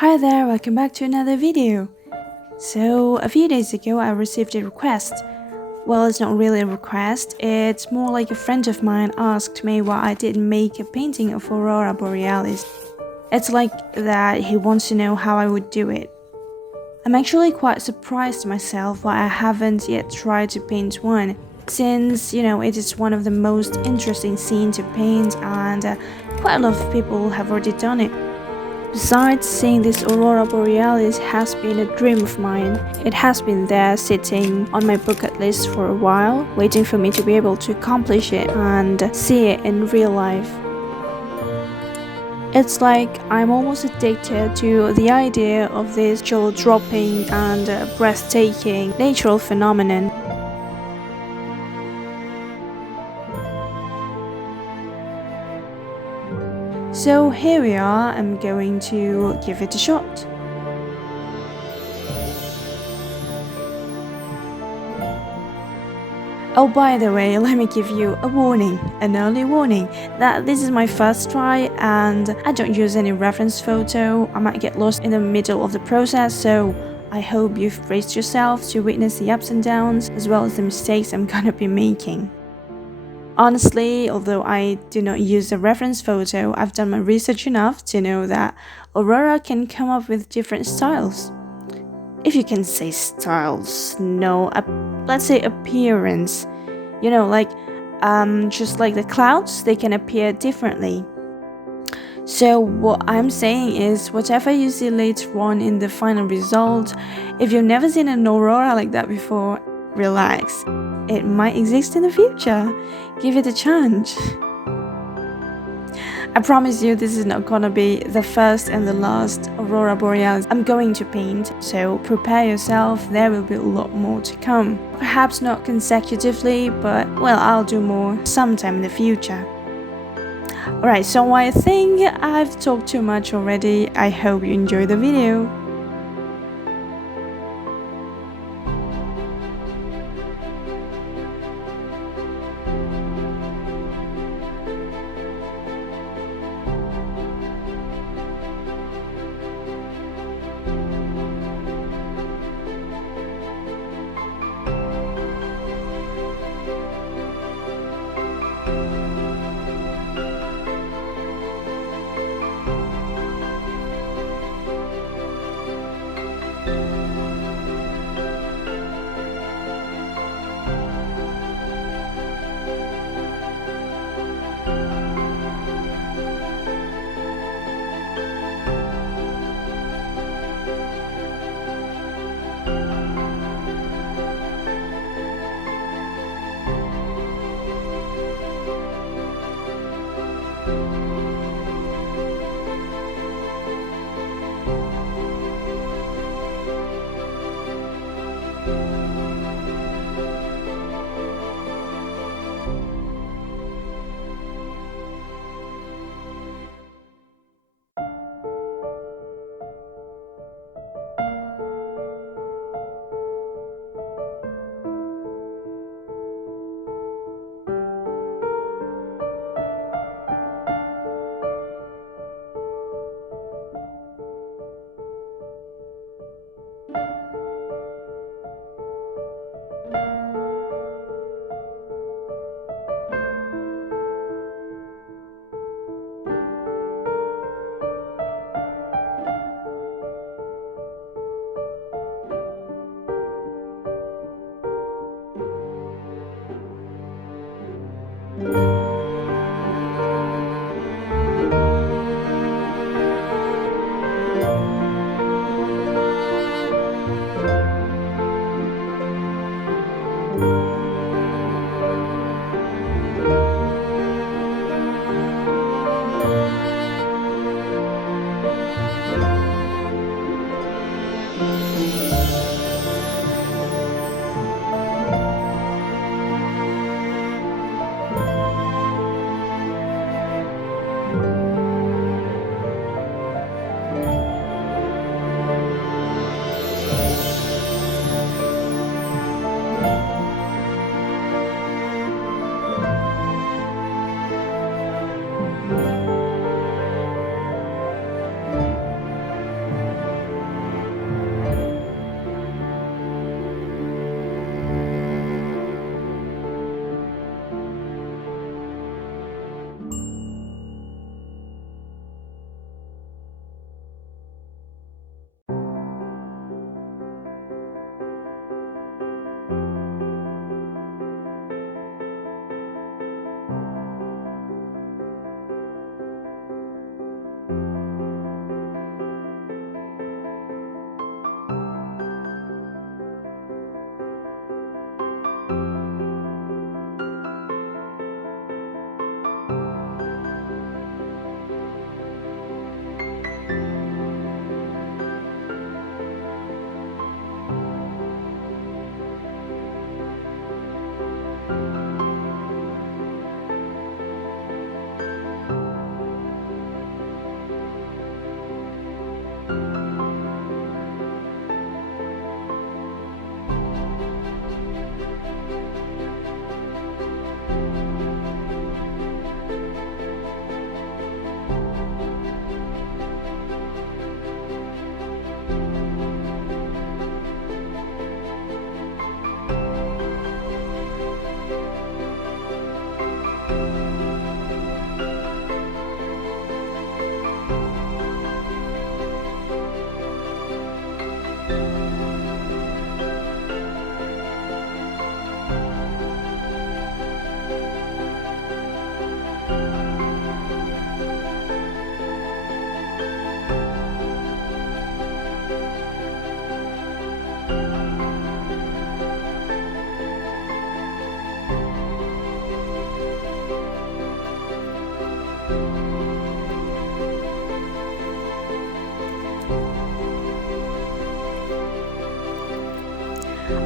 Hi there, welcome back to another video. So, a few days ago I received a request. Well, it's not really a request, it's more like a friend of mine asked me why I didn't make a painting of Aurora Borealis. It's like that he wants to know how I would do it. I'm actually quite surprised myself why I haven't yet tried to paint one, since, it is one of the most interesting scenes to paint and quite a lot of people have already done it. Besides, seeing this Aurora Borealis has been a dream of mine. It has been there sitting on my bucket list for a while, waiting for me to be able to accomplish it and see it in real life. It's like I'm almost addicted to the idea of this jaw-dropping and breathtaking natural phenomenon. So here we are, I'm going to give it a shot. Oh, by the way, let me give you a warning, an early warning, that this is my first try and I don't use any reference photo. I might get lost in the middle of the process, so I hope you've braced yourself to witness the ups and downs as well as the mistakes I'm gonna be making. Honestly, although I do not use a reference photo, I've done my research enough to know that Aurora can come up with different styles. If you can say styles, no, let's say appearance. Just like the clouds, they can appear differently. So what I'm saying is, whatever you see later on in the final result, if you've never seen an aurora like that before, relax. It might exist in the future. Give it a chance. I promise you this is not gonna be the first and the last Aurora Borealis I'm going to paint, so prepare yourself, there will be a lot more to come. Perhaps not consecutively, but well, I'll do more sometime in the future. Alright, so I think I've talked too much already. I hope you enjoy the video.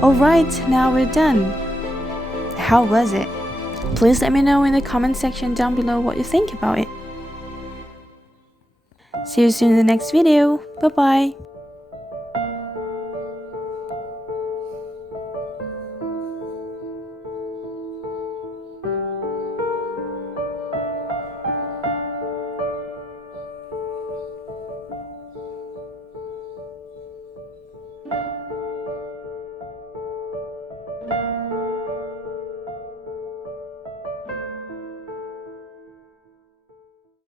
Alright, now we're done. How was it? Please let me know in the comment section down below what you think about it. See you soon in the next video. Bye bye.